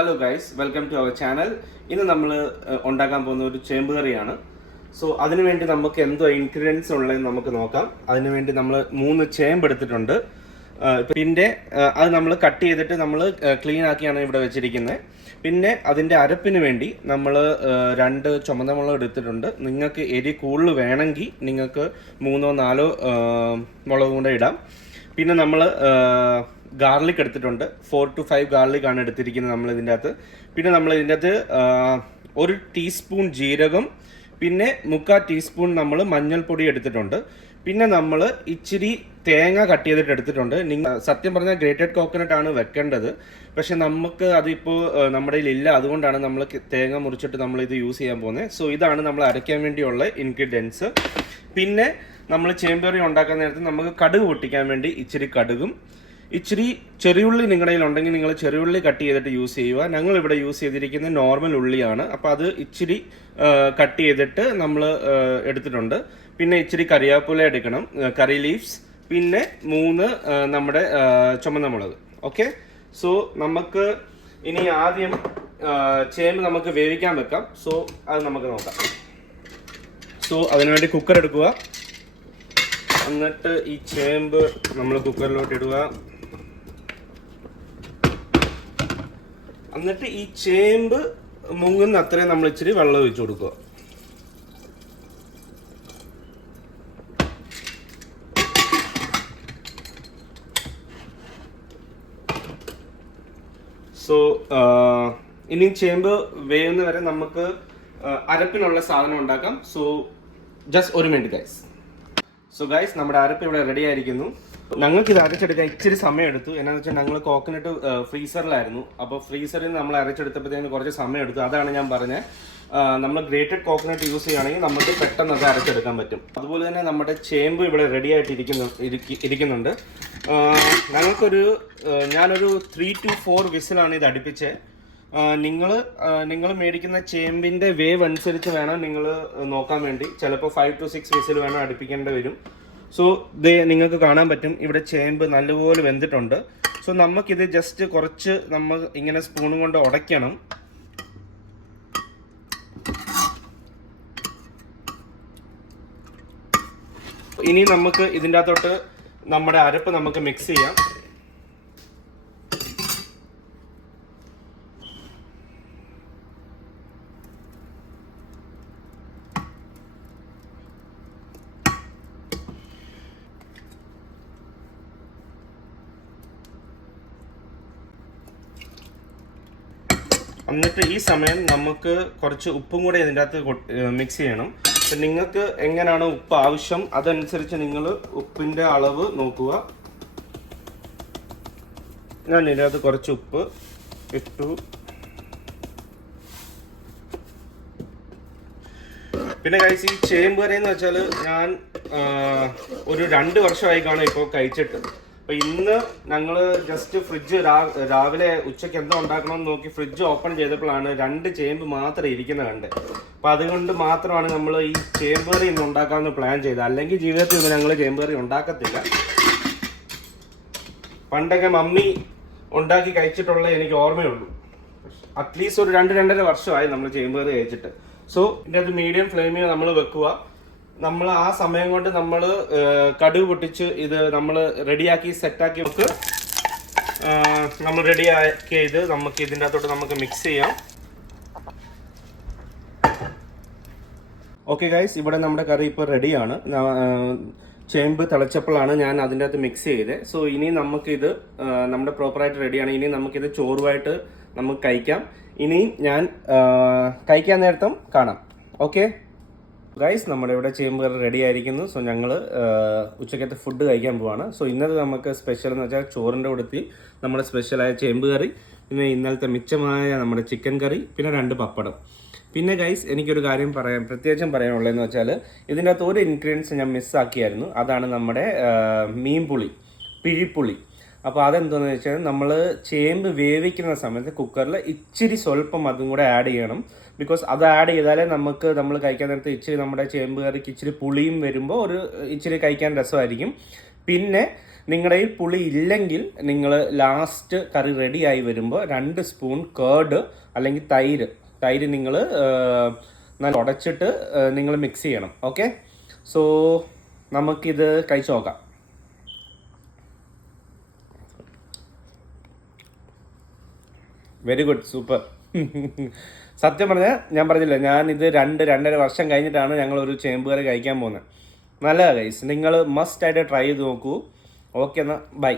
Hello guys, welcome to our channel. ഇന്ന് നമ്മൾ ഉണ്ടാക്കാൻ പോകുന്ന ഒരു ചേമ്പ് കറിയാണ്. സോ അതിനുവേണ്ടി നമുക്ക് എന്തോ ഇൻഗ്രീഡിയൻസ് ഉള്ളതെന്ന് നമുക്ക് നോക്കാം. അതിനുവേണ്ടി നമ്മൾ 3 ചേമ്പ് എടുത്തിട്ടുണ്ട്. പിന്നെ അത് നമ്മൾ കട്ട് ചെയ്തിട്ട് നമ്മൾ ക്ലീൻ ആക്കിയാണ് ഇവിടെ വെച്ചിരിക്കുന്നത്. പിന്നെ അതിൻ്റെ അരപ്പിന് വേണ്ടി നമ്മൾ 2 ചുമന്ന മുളക് എടുത്തിട്ടുണ്ട്. നിങ്ങൾക്ക് എരി കൂടുതൽ വേണമെങ്കിൽ നിങ്ങൾക്ക് 3 4 മുളക് കൂടെ ഇടാം. പിന്നെ നമ്മൾ ഗാർലിക് എടുത്തിട്ടുണ്ട്. 4 to 5 ഗാർലിക് ആണ് എടുത്തിരിക്കുന്നത് നമ്മൾ ഇതിൻ്റെ അകത്ത്. പിന്നെ നമ്മൾ ഇതിൻ്റെ അകത്ത് 1 ടീസ്പൂൺ ജീരകം, പിന്നെ 3/4 ടീസ്പൂൺ നമ്മൾ മഞ്ഞൾപ്പൊടി എടുത്തിട്ടുണ്ട്. പിന്നെ നമ്മൾ ഇച്ചിരി തേങ്ങ കട്ട് ചെയ്തിട്ട് എടുത്തിട്ടുണ്ട്. സത്യം പറഞ്ഞാൽ ഗ്രേറ്റഡ് കോക്കനട്ട് ആണ് വെക്കേണ്ടത്, പക്ഷെ നമുക്ക് അതിപ്പോൾ നമ്മുടെ കയ്യിലില്ല. അതുകൊണ്ടാണ് നമ്മൾ തേങ്ങ മുറിച്ചിട്ട് നമ്മൾ ഇത് യൂസ് ചെയ്യാൻ പോകുന്നത്. സോ ഇതാണ് നമ്മൾ അരയ്ക്കാൻ വേണ്ടിയുള്ള ഇൻഗ്രീഡിയൻസ്. പിന്നെ നമ്മൾ ചേമ്പ് കറി ഉണ്ടാക്കാൻ നേരത്ത് നമുക്ക് കടുക് പൊട്ടിക്കാൻ വേണ്ടി ഇച്ചിരി കടുകും, ഇച്ചിരി ചെറിയുള്ളി നിങ്ങളുടെ കയ്യിൽ ഉണ്ടെങ്കിൽ നിങ്ങൾ ചെറിയുള്ളി കട്ട് ചെയ്തിട്ട് യൂസ് ചെയ്യുക. ഞങ്ങൾ ഇവിടെ യൂസ് ചെയ്തിരിക്കുന്നത് നോർമൽ ഉള്ളിയാണ്, അപ്പോൾ അത് ഇച്ചിരി കട്ട് ചെയ്തിട്ട് നമ്മൾ എടുത്തിട്ടുണ്ട്. പിന്നെ ഇച്ചിരി കറിവേപ്പില എടുക്കണം, കറി ലീവ്സ്, പിന്നെ 3 നമ്മുടെ ചുമന്ന മുളക്. ഓക്കെ, സോ നമുക്ക് ഇനി ആദ്യം ചേമ്പ് നമുക്ക് വേവിക്കാൻ വെക്കാം. സോ അത് നമുക്ക് നോക്കാം. സോ അതിനുവേണ്ടി കുക്കർ എടുക്കുക. എന്നിട്ട് ഈ ചേമ്പ് നമ്മൾ കുക്കറിലോട്ട് ഇടുക. എന്നിട്ട് ഈ ചേമ്പ് മുങ്ങുന്ന അത്രയും നമ്മൾ ഇച്ചിരി വെള്ളം ഒഴിച്ചു കൊടുക്കുക. സോ ഇനി ചേമ്പ് വേവുന്ന വരെ നമുക്ക് അരപ്പിനുള്ള സാധനം ഉണ്ടാക്കാം. So just 1 minute guys. So guys, നമ്മുടെ അരപ്പ് ഇവിടെ റെഡി ആയിരിക്കുന്നു. ഞങ്ങൾക്ക് ഇത് അരച്ചെടുക്കാൻ ഇച്ചിരി സമയം എടുത്തു. എന്നാന്ന് വെച്ചാൽ ഞങ്ങൾ കോക്കനട്ട് ഫ്രീസറിലായിരുന്നു. അപ്പോൾ ഫ്രീസറിൽ നിന്ന് നമ്മൾ അരച്ചെടുത്തപ്പോഴത്തേന് കുറച്ച് സമയം എടുത്തു. അതാണ് ഞാൻ പറഞ്ഞത്, നമ്മൾ ഗ്രേറ്റഡ് കോക്കനട്ട് യൂസ് ചെയ്യുകയാണെങ്കിൽ നമുക്ക് പെട്ടെന്ന് അത് അരച്ചെടുക്കാൻ പറ്റും. അതുപോലെ തന്നെ നമ്മുടെ ചേമ്പ് ഇവിടെ റെഡി ആയിട്ട് ഇരിക്കുന്നുണ്ട്. ഞാനൊരു 3 to 4 വിസിലാണ് ഇത് അടുപ്പിച്ചത്. നിങ്ങൾ മേടിക്കുന്ന ചേമ്പിൻ്റെ വേവ് അനുസരിച്ച് വേണം നിങ്ങൾ നോക്കാൻ വേണ്ടി. ചിലപ്പോൾ 5 to 6 വിസിൽ വേണം അടുപ്പിക്കേണ്ടി വരും. സോ നിങ്ങൾക്ക് കാണാൻ പറ്റും ഇവിടെ ചേമ്പ് നല്ലപോലെ വെന്തിട്ടുണ്ട്. സോ നമുക്കിത് ജസ്റ്റ് കുറച്ച് നമ്മൾ ഇങ്ങനെ സ്പൂണും കൊണ്ട് ഉടയ്ക്കണം. ഇനി നമുക്ക് ഇതിൻ്റെ അകത്തോട്ട് നമ്മുടെ അരപ്പ് നമുക്ക് മിക്സ് ചെയ്യാം. എന്നിട്ട് ഈ സമയം നമുക്ക് കുറച്ച് ഉപ്പും കൂടെ ഇതിൻ്റെ അകത്ത് മിക്സ് ചെയ്യണം. അപ്പം നിങ്ങൾക്ക് എങ്ങനെയാണ് ഉപ്പ് ആവശ്യം അതനുസരിച്ച് നിങ്ങൾ ഉപ്പിൻ്റെ അളവ് നോക്കുക. ഞാൻ ഇതിൻ്റെ അകത്ത് കുറച്ച് ഉപ്പ് ഇട്ടു. പിന്നെ കഴിച്ച് ഈ ചേമ്പ് കറി എന്ന് വെച്ചാൽ ഞാൻ ഒരു 2 വർഷമായി കാണും ഇപ്പോൾ കഴിച്ചിട്ട്. അപ്പോൾ ഇന്ന് ഞങ്ങൾ ജസ്റ്റ് ഫ്രിഡ്ജ് രാവിലെ ഉച്ചയ്ക്ക് എന്തോ ഉണ്ടാക്കണമെന്ന് നോക്കി ഫ്രിഡ്ജ് ഓപ്പൺ ചെയ്തപ്പോഴാണ് 2 ചേമ്പ് മാത്രം ഇരിക്കുന്നത് കണ്ടത്. അപ്പോൾ അതുകൊണ്ട് മാത്രമാണ് നമ്മൾ ഈ ചേമ്പ് കറി ഇന്ന് ഉണ്ടാക്കാമെന്ന് പ്ലാൻ ചെയ്തത്. അല്ലെങ്കിൽ ജീവിതത്തിൽ ഇന്ന് ഞങ്ങൾ ചേമ്പ് കറി ഉണ്ടാക്കത്തില്ല. പണ്ടൊക്കെ മമ്മി ഉണ്ടാക്കി കഴിച്ചിട്ടുള്ള എനിക്ക് ഓർമ്മയുള്ളൂ. അറ്റ്ലീസ്റ്റ് ഒരു 2-2.5 വർഷമായി നമ്മൾ ചേമ്പ് കറി കഴിച്ചിട്ട്. സോ ഇതിൻ്റെ അത് മീഡിയം ഫ്ലെയിമിൽ നമ്മൾ വെക്കുക. നമ്മൾ ആ സമയം കൊണ്ട് നമ്മൾ കടുക് പൊട്ടിച്ച് ഇത് നമ്മൾ റെഡിയാക്കി സെറ്റാക്കി വെക്ക്. നമ്മൾ റെഡിയാക്കിയ ഇത് നമുക്ക് ഇതിൻ്റെ അകത്തോട്ട് നമുക്ക് മിക്സ് ചെയ്യാം. ഓക്കെ ഗൈസ്, ഇവിടെ നമ്മുടെ കറി ഇപ്പോൾ റെഡിയാണ്. ചേമ്പ് തിളച്ചപ്പോഴാണ് ഞാൻ അതിൻ്റെ അകത്ത് മിക്സ് ചെയ്തത്. സോ ഇനി നമുക്കിത് നമ്മുടെ പ്രോപ്പറായിട്ട് റെഡിയാണ്. ഇനി നമുക്കിത് ചോറുമായിട്ട് നമുക്ക് കഴിക്കാം. ഇനി ഞാൻ കഴിക്കാൻ നേരത്തും കാണാം. ഓക്കെ ഗൈസ്, നമ്മുടെ ഇവിടെ ചേമ്പ് കറി റെഡി ആയിരിക്കുന്നു. സോ ഞങ്ങൾ ഉച്ചക്കത്തെ ഫുഡ് കഴിക്കാൻ പോവാണ്. സോ ഇന്നത്തെ നമുക്ക് സ്പെഷ്യൽ എന്ന് വെച്ചാൽ ചോറിൻ്റെ കൂടത്തിൽ നമ്മുടെ സ്പെഷ്യലായ ചേമ്പ് കറി, പിന്നെ ഇന്നലത്തെ മിച്ചമായ നമ്മുടെ ചിക്കൻ കറി, പിന്നെ 2 പപ്പടം. പിന്നെ ഗൈസ്, എനിക്കൊരു കാര്യം പ്രത്യേകിച്ചും പറയാനുള്ളതെന്ന് വെച്ചാൽ ഇതിൻ്റെ അകത്ത് ഒരു ഇൻഗ്രീഡിയൻസ് ഞാൻ മിസ്സാക്കിയായിരുന്നു. അതാണ് നമ്മുടെ മീൻപുളി, പിഴിപ്പുളി. അപ്പോൾ അതെന്താണെന്ന് വെച്ചാൽ നമ്മൾ ചേമ്പ് വേവിക്കുന്ന സമയത്ത് കുക്കറിൽ ഇച്ചിരി സ്വല്പം അതും കൂടെ ആഡ് ചെയ്യണം. ബിക്കോസ് അത് ആഡ് ചെയ്താലേ നമ്മൾ കഴിക്കാൻ നേരത്തെ ഇച്ചിരി നമ്മുടെ ചേമ്പ് കറിക്ക് ഇച്ചിരി പുളിയും വരുമ്പോൾ ഒരു ഇച്ചിരി കഴിക്കാൻ രസമായിരിക്കും. പിന്നെ നിങ്ങളുടെ കയ്യിൽ പുളി ഇല്ലെങ്കിൽ നിങ്ങൾ ലാസ്റ്റ് കറി റെഡിയായി വരുമ്പോൾ 2 സ്പൂൺ കേർഡ് അല്ലെങ്കിൽ തൈര് നിങ്ങൾ നല്ല ഉടച്ചിട്ട് നിങ്ങൾ മിക്സ് ചെയ്യണം. ഓക്കെ, സോ നമുക്കിത് കഴിച്ചു നോക്കാം. Very good, super. സത്യം പറഞ്ഞാൽ ഞാൻ പറഞ്ഞില്ല, ഞാനിത് 2-2.5 വർഷം കഴിഞ്ഞിട്ടാണ് ഞങ്ങളൊരു ചേമ്പ് കറി കഴിക്കാൻ പോകുന്നത്. നല്ലതാണ് ഗൈസ്, നിങ്ങൾ മസ്റ്റ് ആയിട്ട് ട്രൈ ചെയ്ത് നോക്കൂ. ഓക്കെ, എന്നാൽ ബൈ.